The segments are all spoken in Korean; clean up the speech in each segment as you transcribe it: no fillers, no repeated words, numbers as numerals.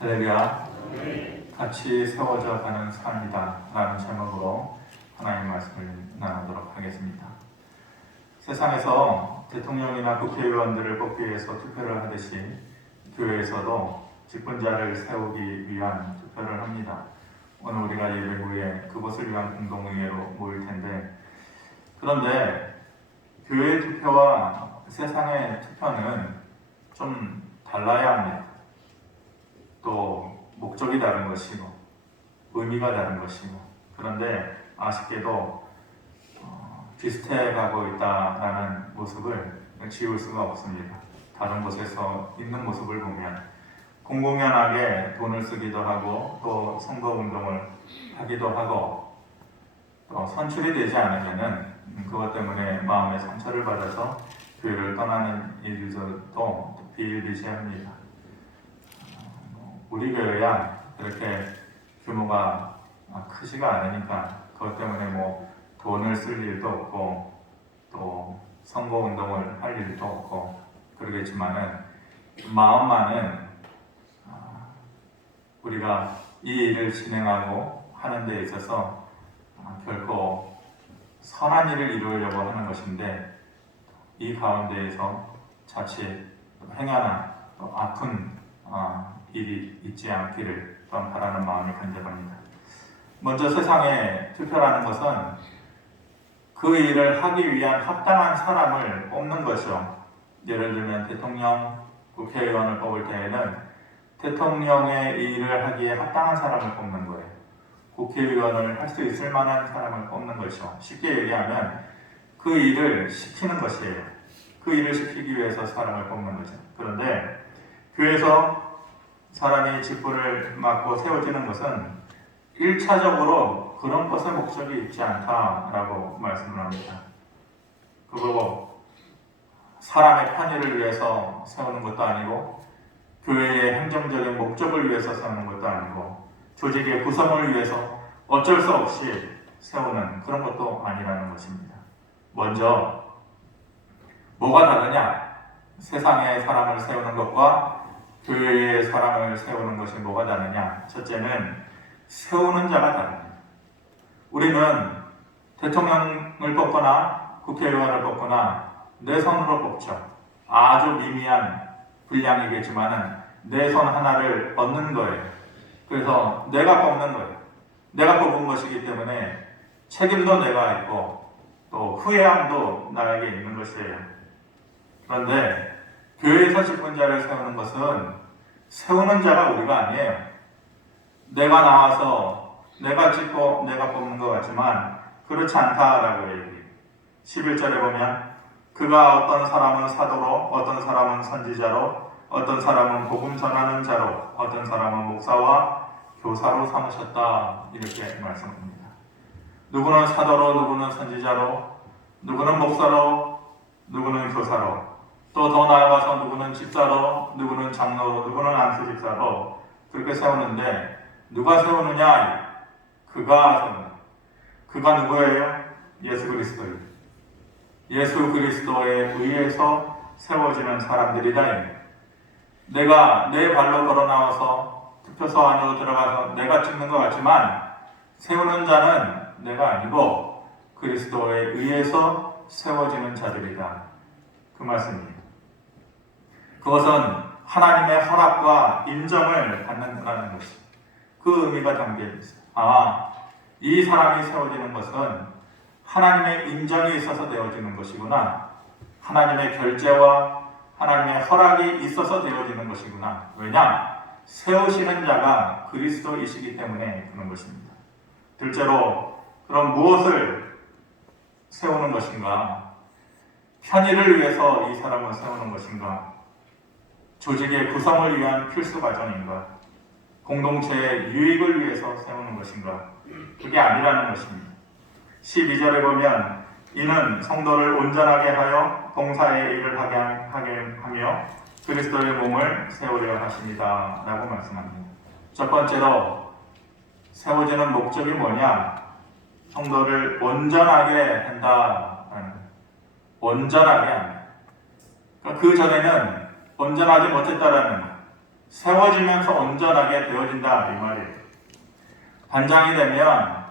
할렐루야. 같이 세워져 가는 삶이다 라는 제목으로 하나님의 말씀을 나누도록 하겠습니다. 세상에서 대통령이나 국회의원들을 뽑기 위해서 투표를 하듯이 교회에서도 직분자를 세우기 위한 투표를 합니다. 오늘 우리가 예배 후에 그것을 위한 공동의회로 모일 텐데, 그런데 교회의 투표와 세상의 투표는 좀 달라야 합니다. 또 목적이 다른 것이고 의미가 다른 것이고, 그런데 아쉽게도 비슷해가고 있다라는 모습을 지울 수가 없습니다. 다른 곳에서 있는 모습을 보면 공공연하게 돈을 쓰기도 하고 또 선거운동을 하기도 하고, 또 선출이 되지 않으면은 그것 때문에 마음의 상처를 받아서 교회를 떠나는 일들도 비일비재합니다. 우리 교회야 그렇게 규모가 크지가 않으니까 그것 때문에 돈을 쓸 일도 없고 또 선거운동을 할 일도 없고 그러겠지만은 마음만은 우리가 이 일을 진행하고 하는 데 있어서 결코 선한 일을 이루려고 하는 것인데, 이 가운데에서 자칫 행여나 또 아픈 일이 있지 않기를 또한 바라는 마음이 간절합니다. 먼저 세상에 투표라는 것은 그 일을 하기 위한 합당한 사람을 뽑는 것이죠. 예를 들면 대통령, 국회의원을 뽑을 때에는 대통령의 일을 하기에 합당한 사람을 뽑는 거예요. 국회의원을 할 수 있을 만한 사람을 뽑는 것이죠. 쉽게 얘기하면 그 일을 시키는 것이에요. 그 일을 시키기 위해서 사람을 뽑는 거죠. 그런데 교회에서 사람이 직분을 맡고 세워지는 것은 1차적으로 그런 것에 목적이 있지 않다라고 말씀을 합니다. 그리고 사람의 편의를 위해서 세우는 것도 아니고, 교회의 행정적인 목적을 위해서 세우는 것도 아니고, 조직의 구성을 위해서 어쩔 수 없이 세우는 그런 것도 아니라는 것입니다. 먼저 뭐가 다르냐? 세상의 사람을 세우는 것과 교회의 사람을 세우는 것이 뭐가 다르냐? 첫째는 세우는 자가 다릅니다. 우리는 대통령을 뽑거나 국회의원을 뽑거나 내 손으로 뽑죠. 아주 미미한 분량이겠지만 내 손 하나를 얻는 거예요. 그래서 내가 뽑는 거예요. 내가 뽑은 것이기 때문에 책임도 내가 있고 또 후회함도 나에게 있는 것이에요. 그런데 교회에서 직분자를 세우는 것은 세우는 자가 우리가 아니에요. 내가 나와서 내가 찍고 내가 뽑는 것 같지만 그렇지 않다라고 얘기해요. 11절에 보면 그가 어떤 사람은 사도로, 어떤 사람은 선지자로, 어떤 사람은 복음 전하는 자로, 어떤 사람은 목사와 교사로 삼으셨다, 이렇게 말씀합니다. 누구는 사도로, 누구는 선지자로, 누구는 목사로, 누구는 교사로, 또 더 나아가서 누구는 집사로, 누구는 장로로, 누구는 안수 집사로 그렇게 세우는데, 누가 세우느냐? 그가 세우는. 그가 누구예요? 예수 그리스도예요. 예수 그리스도에 의해서 세워지는 사람들이다. 내가 내 발로 걸어 나와서 투표소 안으로 들어가서 내가 찍는 것 같지만 세우는 자는 내가 아니고 그리스도에 의해서 세워지는 자들이다, 그 말씀입니다. 그것은 하나님의 허락과 인정을 받는다는 것이 그 의미가 담겨 있어요. 이 사람이 세워지는 것은 하나님의 인정이 있어서 되어지는 것이구나. 하나님의 결재와 하나님의 허락이 있어서 되어지는 것이구나. 왜냐? 세우시는 자가 그리스도이시기 때문에 그런 것입니다. 둘째로, 그럼 무엇을 세우는 것인가? 편의를 위해서 이 사람을 세우는 것인가? 조직의 구성을 위한 필수 과정인가? 공동체의 유익을 위해서 세우는 것인가? 그게 아니라는 것입니다. 12절에 보면 이는 성도를 온전하게 하여 봉사의 일을 하게 하며 그리스도의 몸을 세우려 하십니다 라고 말씀합니다. 첫 번째로 세워지는 목적이 뭐냐? 성도를 온전하게 한다. 온전하게 한다. 그 전에는 온전하지 못했다라는 거예요. 세워지면서 온전하게 되어진다 이 말이에요. 반장이 되면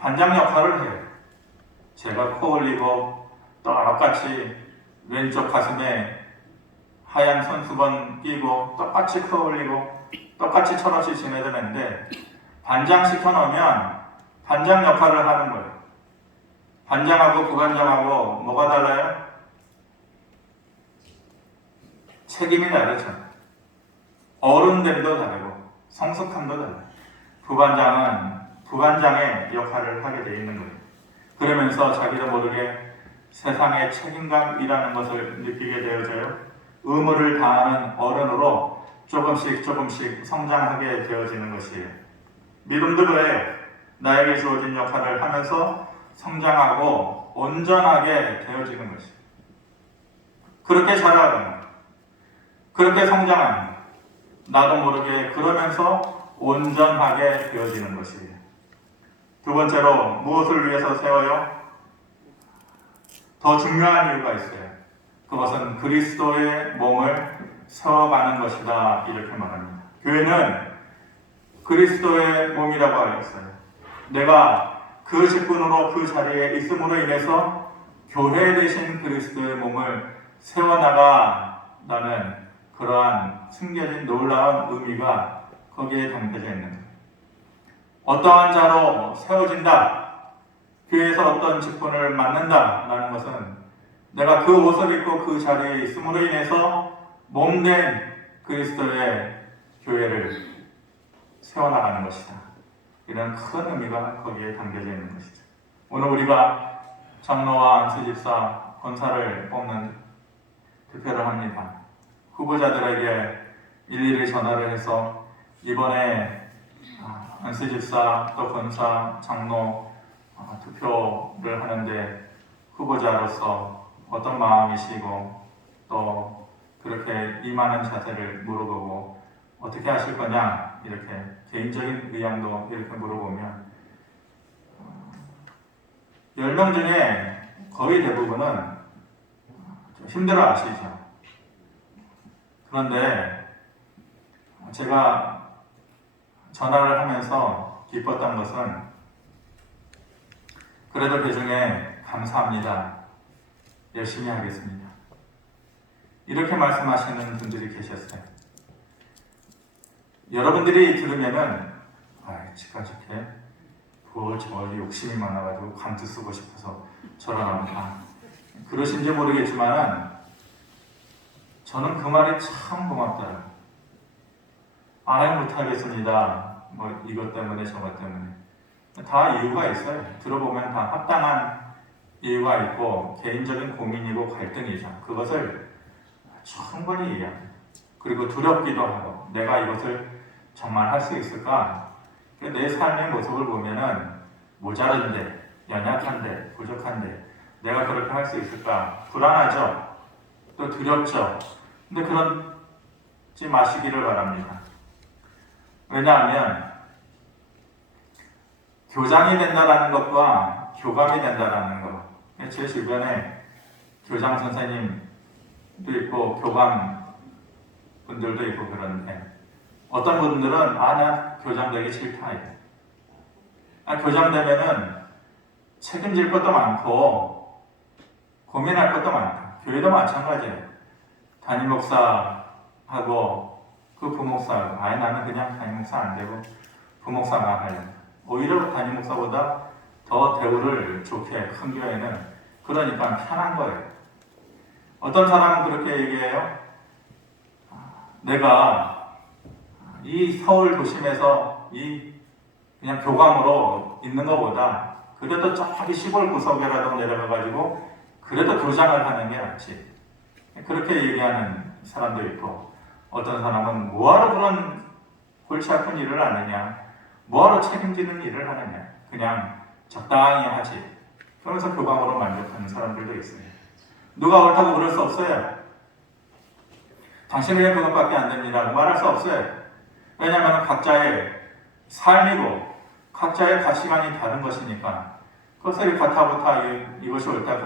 반장 역할을 해요. 제가 코 올리고 똑같이 왼쪽 가슴에 하얀 손수건 끼고 똑같이 코 올리고 똑같이 철없이 지내야 되는데 반장 시켜놓으면 반장 역할을 하는 거예요. 반장하고 부반장하고 뭐가 달라요? 책임이 다르죠. 어른됨도 다르고 성숙함도 달라요. 부반장은 부반장의 역할을 하게 되어 있는 거예요. 그러면서 자기도 모르게 세상의 책임감이라는 것을 느끼게 되어져요. 의무를 다하는 어른으로 조금씩 성장하게 되어지는 것이에요. 믿음도 그래요. 나에게 주어진 역할을 하면서 성장하고 온전하게 되어지는 것이에요. 그렇게 자라가는 거예요. 그렇게 성장하는 거예요. 나도 모르게 그러면서 온전하게 되어지는 것이에요. 두 번째로 무엇을 위해서 세워요? 더 중요한 이유가 있어요. 그것은 그리스도의 몸을 세워가는 것이다 이렇게 말합니다. 교회는 그리스도의 몸이라고 하였어요. 내가 그 직분으로 그 자리에 있음으로 인해서 교회 되신 그리스도의 몸을 세워나가라는 그러한 숨겨진 놀라운 의미가 거기에 담겨져 있는 거예요. 어떠한 자로 세워진다, 교회에서 어떤 직분을 맡는다라는 것은 내가 그 옷을 입고 그 자리에 있음으로 인해서 몸된 그리스도의 교회를 세워나가는 것이다. 이런 큰 의미가 거기에 담겨져 있는 것이죠. 오늘 우리가 장로와 안수집사, 권사를 뽑는 투표를 합니다. 후보자들에게 일일이 전화를 해서 이번에 안수집사, 또 권사, 장로 투표를 하는데 후보자로서 어떤 마음이시고 또 그렇게 임하는 자세를 물어보고 어떻게 하실 거냐 이렇게 개인적인 의향도 이렇게 물어보면 10명 중에 거의 대부분은 좀 힘들어 하시죠. 그런데 제가 전화를 하면서 기뻤던 것은 그래도 그 중에 감사합니다. 열심히 하겠습니다. 이렇게 말씀하시는 분들이 계셨어요. 여러분들이 들으면은 치카치게 저 욕심이 많아가지고 감투 쓰고 싶어서 저러나 그러신지 모르겠지만은 저는 그 말이 참 고맙더라고요. 못하겠습니다. 뭐 이것 때문에 저것 때문에 다 이유가 있어요. 들어보면 다 합당한 이유가 있고 개인적인 고민이고 갈등이죠. 그것을 충분히 이해합니다. 그리고 두렵기도 하고 내가 이것을 정말 할 수 있을까? 내 삶의 모습을 보면은 모자른데, 연약한데, 부족한데 내가 그렇게 할 수 있을까? 불안하죠. 또 두렵죠. 근데 그러지 마시기를 바랍니다. 왜냐하면 교장이 된다라는 것과 교감이 된다라는 것. 제 주변에 교장 선생님도 있고 교감 분들도 있고 그런데 어떤 분들은 나 교장 되기 싫다. 교장 되면은 책임질 것도 많고 고민할 것도 많다. 교회도 마찬가지예요. 담임 목사하고 그 부목사하고 나는 그냥 담임 목사 안 되고 부목사만 하려고. 오히려 담임 목사보다 더 대우를 좋게 큰 교회는 그러니까 편한 거예요. 어떤 사람은 그렇게 얘기해요. 내가 이 서울 도심에서 그냥 교감으로 있는 것보다 그래도 저기 시골 구석이라도 내려가가지고 그래도 교장을 하는 게 낫지. 그렇게 얘기하는 사람도 있고 어떤 사람은 뭐하러 그런 골치 아픈 일을 하느냐, 뭐하러 책임지는 일을 하느냐, 그냥 적당히 하지. 그러면서 교감으로 만족하는 사람들도 있어요. 누가 옳다고 그럴 수 없어요. 당신에게 그것밖에 안 됩니다라고 말할 수 없어요. 왜냐하면 각자의 삶이고 각자의 가치관이 다른 것이니까 그것을 가타부타 이것이 옳다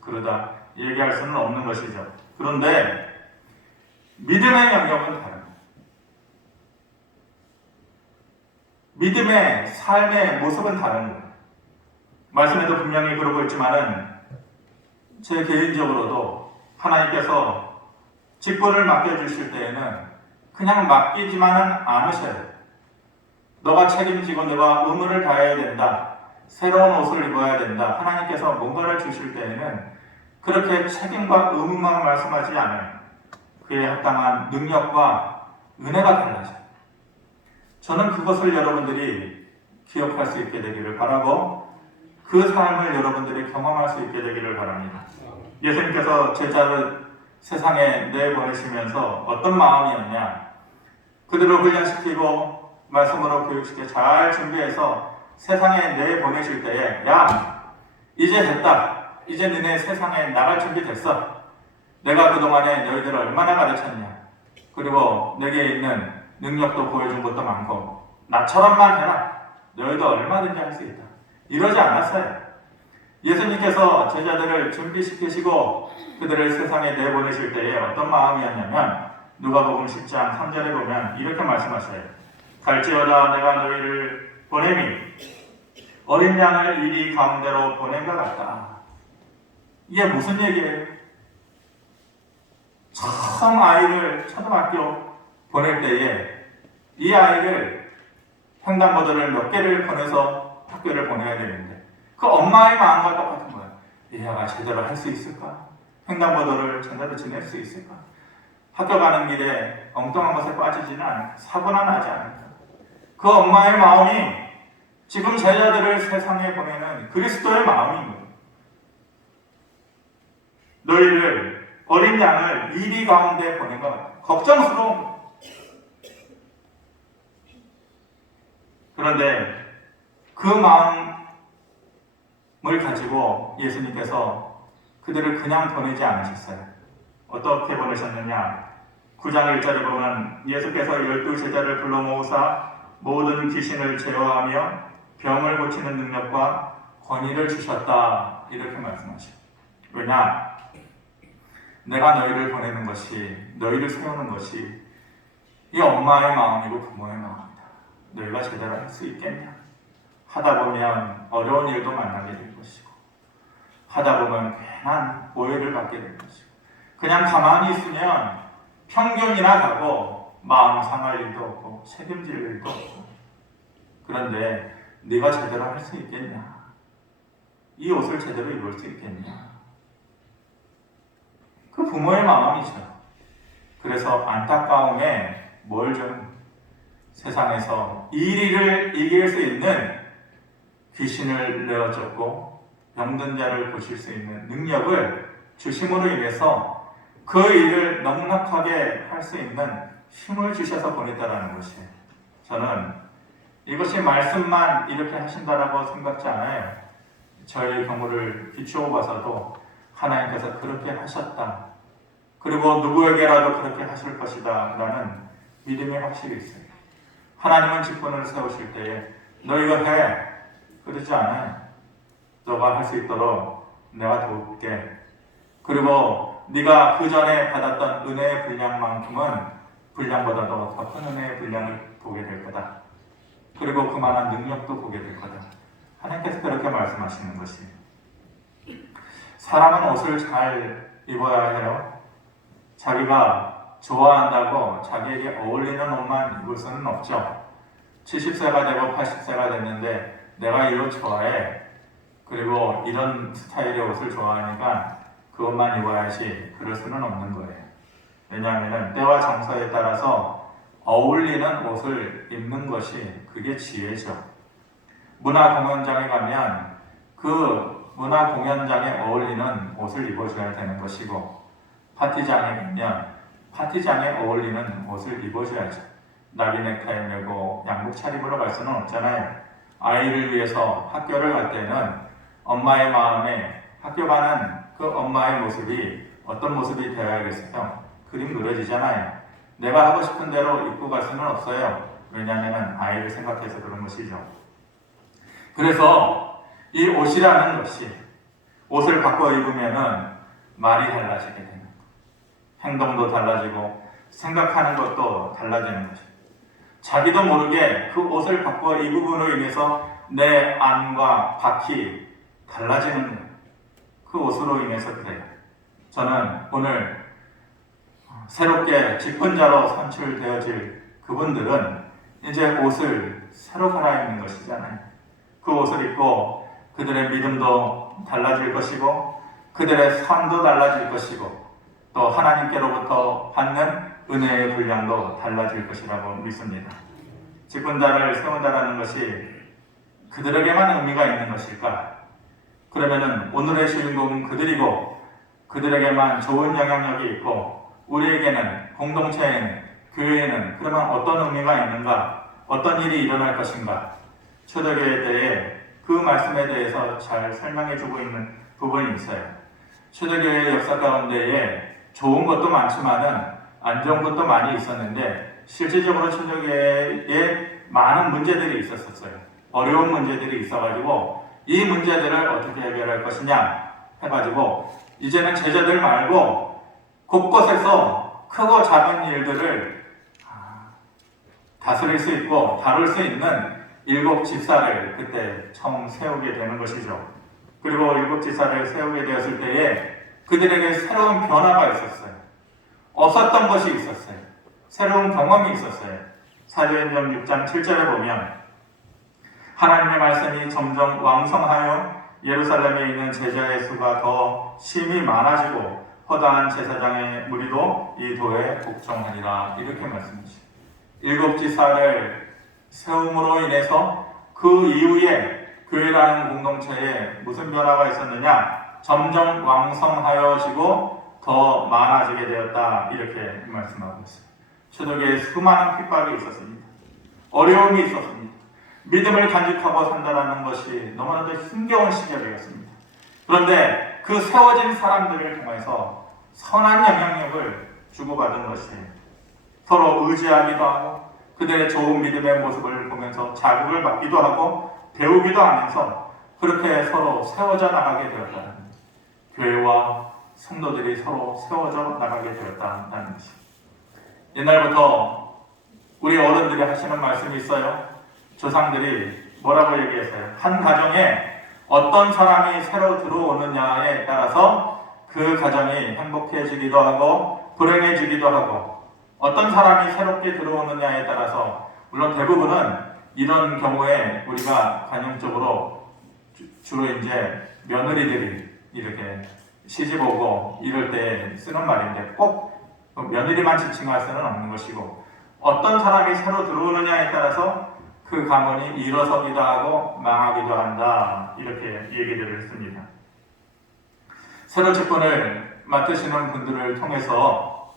그러다 얘기할 수는 없는 것이죠. 그런데 믿음의 영역은 다릅니다. 믿음의 삶의 모습은 다른 거예요. 말씀에도 분명히 그러고 있지만은 제 개인적으로도 하나님께서 직분을 맡겨주실 때에는 그냥 맡기지만은 않으셔야 돼요. 너가 책임지고 너가 의무를 다해야 된다. 새로운 옷을 입어야 된다. 하나님께서 뭔가를 주실 때에는 그렇게 책임과 의무만 말씀하지 않아요. 그에 합당한 능력과 은혜가 달라져요. 저는 그것을 여러분들이 기억할 수 있게 되기를 바라고 그 삶을 여러분들이 경험할 수 있게 되기를 바랍니다. 예수님께서 제자를 세상에 내보내시면서 어떤 마음이었냐? 그들을 훈련시키고 말씀으로 교육시켜 잘 준비해서 세상에 내보내실 때에 야, 이제 됐다. 이제 너네 세상에 나갈 준비 됐어. 내가 그동안에 너희들을 얼마나 가르쳤냐. 그리고 내게 있는 능력도 보여준 것도 많고 나처럼만 해라. 너희도 얼마든지 할 수 있다. 이러지 않았어요. 예수님께서 제자들을 준비시키시고 그들을 세상에 내보내실 때에 어떤 마음이었냐면 누가복음 10장 3절에 보면 이렇게 말씀하셔요. 갈지어다 내가 너희를 보냄이 어린 양을 이리 가운데로 보낸 것 같다. 이게 무슨 얘기예요? 처음 아이를 초등학교 보낼 때에 이 아이를 횡단보도를 몇 개를 보내서 학교를 보내야 되는데 그 엄마의 마음과 똑같은 거예요. 이 아이가 제대로 할 수 있을까? 횡단보도를 제대로 지낼 수 있을까? 학교 가는 길에 엉뚱한 것에 빠지지는 않을까? 사고나 나지 않을까? 그 엄마의 마음이 지금 제자들을 세상에 보내는 그리스도의 마음인 거예요. 너희를 어린 양을 이리 가운데 보낸 것 같아요. 걱정스러운 거예요. 그런데 그 마음을 가지고 예수님께서 그들을 그냥 보내지 않으셨어요. 어떻게 보내셨느냐? 9장 1절에 보면 예수께서 12 제자를 불러 모으사 모든 귀신을 제어하며 병을 고치는 능력과 권위를 주셨다. 이렇게 말씀하셔요. 왜냐? 내가 너희를 보내는 것이, 너희를 세우는 것이 이 엄마의 마음이고 부모의 마음이다. 너희가 제대로 할 수 있겠냐? 하다 보면 어려운 일도 만나게 될 것이고 하다 보면 괜한 오해를 받게 될 것이고 그냥 가만히 있으면 편견이나 가고 마음 상할 일도 없고 책임질 일도 없고 그런데 네가 제대로 할 수 있겠냐? 이 옷을 제대로 입을 수 있겠냐? 그 부모의 마음이죠. 그래서 안타까움에 뭘 좀 세상에서 이리를 이길 수 있는 귀신을 내어쫓고 병든 자를 고칠 수 있는 능력을 주심으로 인해서 그 일을 넉넉하게 할 수 있는 힘을 주셔서 보냈다라는 것이에요. 저는 이것이 말씀만 이렇게 하신다라고 생각지 않아요. 저의 경우를 비추어 봐서도 하나님께서 그렇게 하셨다. 그리고 누구에게라도 그렇게 하실 것이다 라는 믿음이 확실히 있어요. 하나님은 직분을 세우실 때에 너 이거 해. 그러지 않아요. 너가 할 수 있도록 내가 도울게. 그리고 네가 그 전에 받았던 은혜의 분량만큼은 분량보다도 더 큰 은혜의 분량을 보게 될 거다. 그리고 그만한 능력도 보게 될 거다. 하나님께서 그렇게 말씀하시는 것이 사람은 옷을 잘 입어야 해요. 자기가 좋아한다고 자기에게 어울리는 옷만 입을 수는 없죠. 70세가 되고 80세가 됐는데 내가 이 옷 좋아해. 그리고 이런 스타일의 옷을 좋아하니까 그 옷만 입어야지. 그럴 수는 없는 거예요. 왜냐하면 때와 정서에 따라서 어울리는 옷을 입는 것이 그게 지혜죠. 문화공연장에 가면 그 문화공연장에 어울리는 옷을 입어줘야 되는 것이고 파티장에 가면 파티장에 어울리는 옷을 입어줘야죠. 나비 넥타이 메고 양복 차림으로 갈 수는 없잖아요. 아이를 위해서 학교를 갈 때는 엄마의 마음에 학교 가는 그 엄마의 모습이 어떤 모습이 되어야겠어요? 그림 그려지잖아요. 내가 하고 싶은 대로 입고 갈 수는 없어요. 왜냐하면 아이를 생각해서 그런 것이죠. 그래서 이 옷이라는 것이 옷을 바꿔 입으면은 말이 달라지게 되는 거예요. 행동도 달라지고 생각하는 것도 달라지는 것입니다. 자기도 모르게 그 옷을 바꿔 입은 부분으로 인해서 내 안과 밖이 달라지는 거예요. 그 옷으로 인해서 그래요. 저는 오늘 새롭게 직분자로 선출되어질 그분들은 이제 옷을 새로 갈아입는 것이잖아요. 그 옷을 입고 그들의 믿음도 달라질 것이고 그들의 삶도 달라질 것이고 또 하나님께로부터 받는 은혜의 분량도 달라질 것이라고 믿습니다. 직분자를 세운다라는 것이 그들에게만 의미가 있는 것일까? 그러면은 오늘의 주인공은 그들이고 그들에게만 좋은 영향력이 있고 우리에게는 공동체에는 교회에는 그러면 어떤 의미가 있는가? 어떤 일이 일어날 것인가? 초대교회에 대해 그 말씀에 대해서 잘 설명해주고 있는 부분이 있어요. 초대교회의 역사 가운데에 좋은 것도 많지만은 안 좋은 것도 많이 있었는데 실질적으로 초대교회에 많은 문제들이 있었어요. 어려운 문제들이 있어가지고 이 문제들을 어떻게 해결할 것이냐 해가지고 이제는 제자들 말고 곳곳에서 크고 작은 일들을 다스릴 수 있고 다룰 수 있는 7 집사를 그때 처음 세우게 되는 것이죠. 그리고 7 집사를 세우게 되었을 때에 그들에게 새로운 변화가 있었어요. 없었던 것이 있었어요. 새로운 경험이 있었어요. 사도행전 6장 7절에 보면 하나님의 말씀이 점점 왕성하여 예루살렘에 있는 제자의 수가 더 심히 많아지고 허다한 제사장의 무리도 이 도에 복종하니라 이렇게 말씀하시죠. 7 지사를 세움으로 인해서 그 이후에 교회라는 공동체에 무슨 변화가 있었느냐? 점점 왕성하여지고 더 많아지게 되었다 이렇게 말씀하고 있습니다. 초대교회에 수많은 핍박이 있었습니다. 어려움이 있었습니다. 믿음을 간직하고 산다는 것이 너무나도 힘겨운 시절이었습니다. 그런데 그 세워진 사람들을 통해서 선한 영향력을 주고받은 것이에요. 서로 의지하기도 하고 그들의 좋은 믿음의 모습을 보면서 자극을 받기도 하고 배우기도 하면서 그렇게 서로 세워져 나가게 되었다는 거예요. 교회와 성도들이 서로 세워져 나가게 되었다는 것이에요. 옛날부터 우리 어른들이 하시는 말씀이 있어요. 조상들이 뭐라고 얘기했어요? 한 가정에 어떤 사람이 새로 들어오느냐에 따라서 그 가정이 행복해지기도 하고 불행해지기도 하고 어떤 사람이 새롭게 들어오느냐에 따라서 물론 대부분은 이런 경우에 우리가 관용적으로 주로 이제 며느리들이 이렇게 시집 오고 이럴 때 쓰는 말인데 꼭 며느리만 지칭할 수는 없는 것이고 어떤 사람이 새로 들어오느냐에 따라서 그 가문이 일어서기도 하고 망하기도 한다 이렇게 얘기를 했습니다. 새로 직분을 맡으시는 분들을 통해서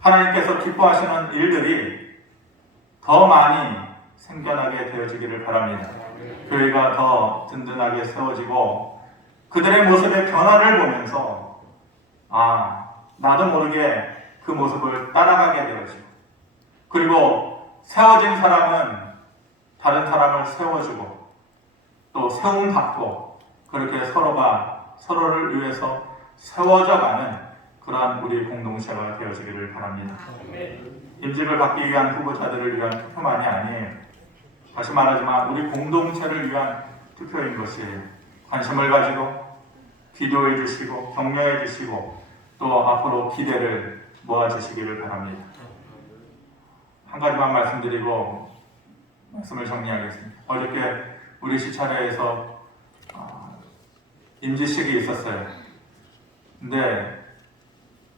하나님께서 기뻐하시는 일들이 더 많이 생겨나게 되어지기를 바랍니다. 교회가 더 든든하게 세워지고 그들의 모습의 변화를 보면서 나도 모르게 그 모습을 따라가게 되어지고 그리고 세워진 사람은 다른 사람을 세워주고 또 세움받고 그렇게 서로가 서로를 위해서 세워져가는 그러한 우리 공동체가 되어지기를 바랍니다. 임직을 받기 위한 후보자들을 위한 투표만이 아니에요. 다시 말하지만 우리 공동체를 위한 투표인 것이에요. 관심을 가지고 기도해 주시고 격려해 주시고 또 앞으로 기대를 모아주시기를 바랍니다. 한 가지만 말씀드리고 말씀을 정리하겠습니다. 어저께 우리 시차례에서 임지식이 있었어요. 근데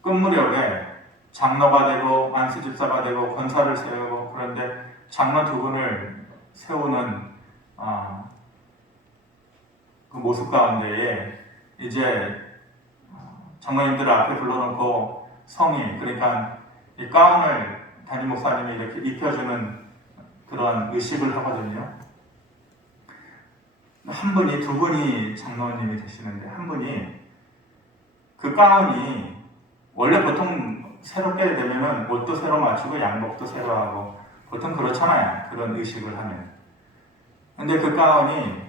끝무렵에 장로가 되고 안수집사가 되고 권사를 세우고 그런데 장로 2분을 세우는 그 모습 가운데에 이제 장로님들을 앞에 불러놓고 성이 그러니까 이 가운을 담임 목사님이 이렇게 입혀주는 그런 의식을 하거든요. 한 분이 2분이 장로님이 되시는데 한 분이 그 가운이 원래 보통 새롭게 되면은 옷도 새로 맞추고 양복도 새로 하고 보통 그렇잖아요. 그런 의식을 하면. 근데 그 가운이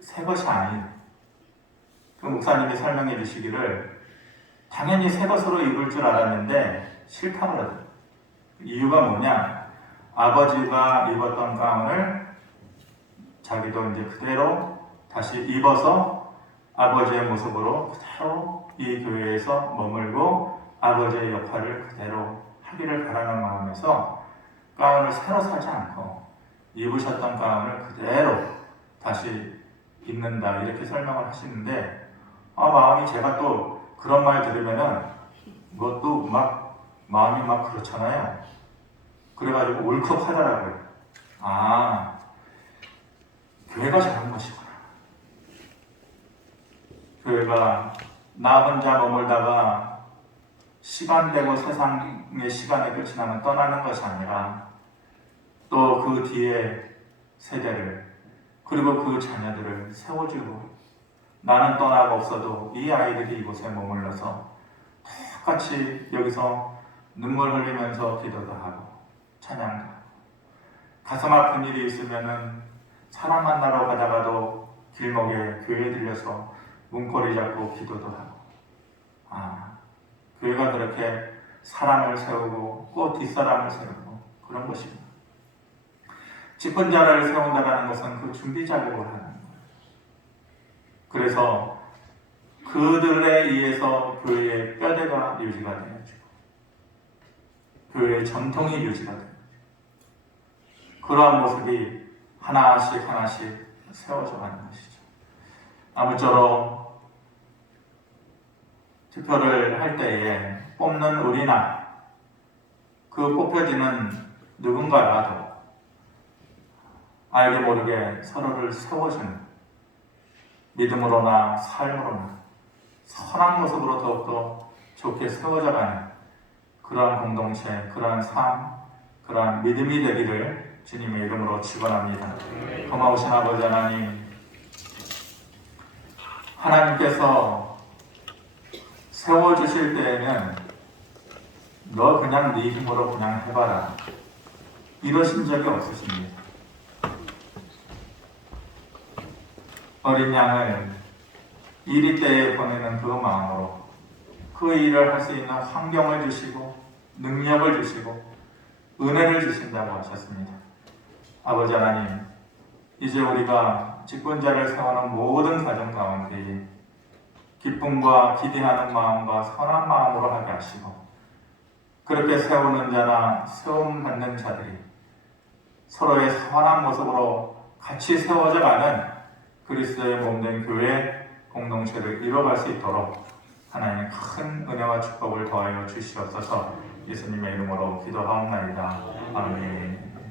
새 것이 아니에요. 그 목사님이 설명해 주시기를 당연히 새 것으로 입을 줄 알았는데 싫다고 그러더라고요. 이유가 뭐냐? 아버지가 입었던 가운을 자기도 이제 그대로 다시 입어서 아버지의 모습으로 그대로 이 교회에서 머물고 아버지의 역할을 그대로 하기를 바라는 마음에서 가운을 새로 사지 않고 입으셨던 가운을 그대로 다시 입는다 이렇게 설명을 하시는데 마음이 제가 또 그런 말 들으면은 그것도 막 마음이 막 그렇잖아요. 그래가지고 울컥하더라고요. 교회가 잘한 것이구나. 교회가 나 혼자 머물다가 시간 되고 세상의 시간에 끝이 나면 떠나는 것이 아니라 또 그 뒤에 세대를 그리고 그 자녀들을 세워주고 나는 떠나고 없어도 이 아이들이 이곳에 머물러서 똑같이 여기서 눈물 흘리면서 기도도 하고 찬양도 하고 가슴 아픈 일이 있으면은 사람 만나러 가다가도 길목에 교회에 들려서 문고리 잡고 기도도 하고 교회가 그렇게 사람을 세우고 또 뒷사람을 세우고 그런 것입니다. 집권자를 세운다는 것은 그 준비 작업을 하는 거예요. 그래서 그들에 의해서 교회의 뼈대가 유지가 되어지고 교회의 전통이 유지가 되어지고 그러한 모습이 하나씩 세워져 가는 것이죠. 아무쪼록 투표를 할 때에 뽑는 우리나 그 뽑혀지는 누군가라도 알게 모르게 서로를 세워주는 믿음으로나 삶으로나 선한 모습으로 더욱더 좋게 세워져가는 그러한 공동체, 그러한 삶, 그러한 믿음이 되기를 주님의 이름으로 축원합니다. 고마우신 아버지 하나님, 하나님께서 세워주실 때에는 너 그냥 네 힘으로 그냥 해봐라 이러신 적이 없으십니다. 어린 양을 이리 때에 보내는 그 마음으로 그 일을 할 수 있는 환경을 주시고 능력을 주시고 은혜를 주신다고 하셨습니다. 아버지 하나님, 이제 우리가 직분자를 세우는 모든 가정 가운데 기쁨과 기대하는 마음과 선한 마음으로 하게 하시고 그렇게 세우는 자나 세움받는 자들이 서로의 선한 모습으로 같이 세워져 가는 그리스도의 몸된 교회 공동체를 이뤄갈 수 있도록 하나님의 큰 은혜와 축복을 더하여 주시옵소서. 예수님의 이름으로 기도하옵나이다. 아멘.